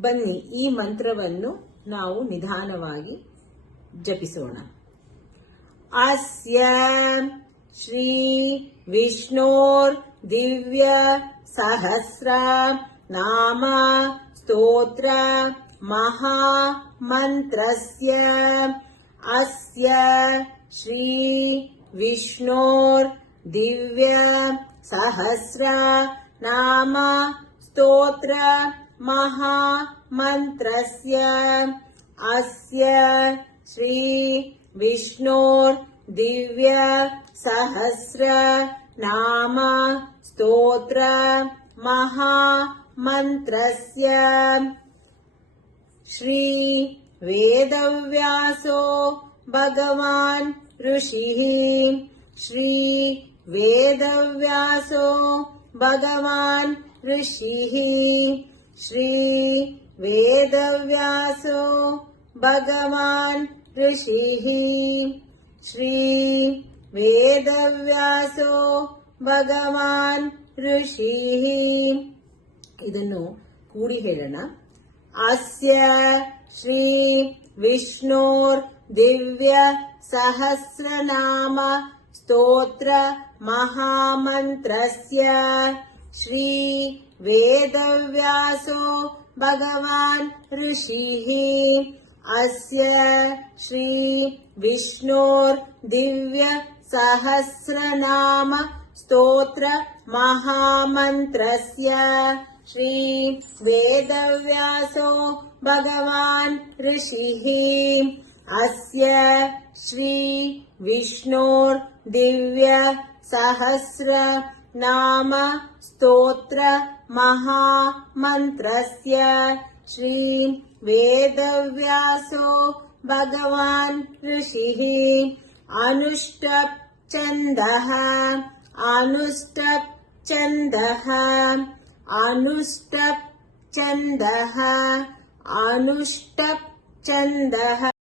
ಬನ್ನಿ ಈ ಮಂತ್ರವನ್ನು ನಾವು ನಿಧಾನವಾಗಿ ಜಪಿಸೋಣ. ಅಸ್ಯ ಶ್ರೀ ವಿಷ್ಣೋರ್ ದಿವ್ಯ ಸಹಸ್ರ ನಾಮ ಸ್ತೋತ್ರ ಮಹಾ ಮಂತ್ರಸ್ಯ ಅಸ್ಯ ಶ್ರೀ ವಿಷ್ಣೋರ್ ದಿವ್ಯ ಸಹಸ್ರ ನಾಮ ಸ್ತೋತ್ರ ಮಹಾ ಮಂತ್ರಸ್ಯ ಅಸ್ಯ ಶ್ರೀ ವಿಷ್ಣೋರ್ ದಿವ್ಯ ಸಹಸ್ರ ನಾಮ ಸ್ತೋತ್ರ ಮಹಾ ಮಂತ್ರಸ್ಯ ಶ್ರೀ ವೇದವ್ಯಾಸೋ ಭಗವಾನ್ ಋಷಿಃ ಶ್ರೀ ವೇದವ್ಯಾಸೋ ಭಗವಾನ್ ಋಷಿಃ ಶ್ರೀ ವೇದವ್ಯಾಸೋ ಭಗವಾನ್ ಋಷಿಃ ಶ್ರೀ ವೇದವ್ಯಾಸೋ ಭಗವಾನ್ ಋಷಿಃ. ಇದನ್ನು ಕೂಡಿ ಹೇಳೋಣ. ಅಸ್ಯ ಶ್ರೀ ವಿಷ್ಣೋರ್ ದಿವ್ಯ ಸಹಸ್ರನಾಮ ಸ್ತೋತ್ರ ಮಹಾಮಂತ್ರಸ್ಯ ಶ್ರೀ ವೇದವ್ಯಾಸೋ ಭಗವಾನ್ ಋಷಿಃ ಅಸ್ಯ ಶ್ರೀ ವಿಷ್ಣೋರ್ ದಿವ್ಯ ಸಹಸ್ರನಾಮ ಸ್ತೋತ್ರ ಮಹಾಮಂತ್ರಸ್ಯ ಶ್ರೀ ವೇದವ್ಯಾಸೋ ಭಗವಾನ್ ಋಷಿಃ ಅಸ್ಯ ಶ್ರೀ ವಿಷ್ಣೋರ್ ದಿವ್ಯ ಸಹಸ್ರ ನಾಮ ಸ್ತೋತ್ರ ಮಹಾಮಂತ್ರಸ್ಯ ಶ್ರೀ ವೇದವ್ಯಾಸೋ ಭಗವಾನ್ ಋಷಿಃ ಅನುಷ್ಟಪ್ ಛಂದಃ ಅನುಷ್ಟಪ್ ಛಂದಃ ಅನುಷ್ಟಪ್ ಛಂದಃ ಅನುಷ್ಟಪ್ ಛಂದಃ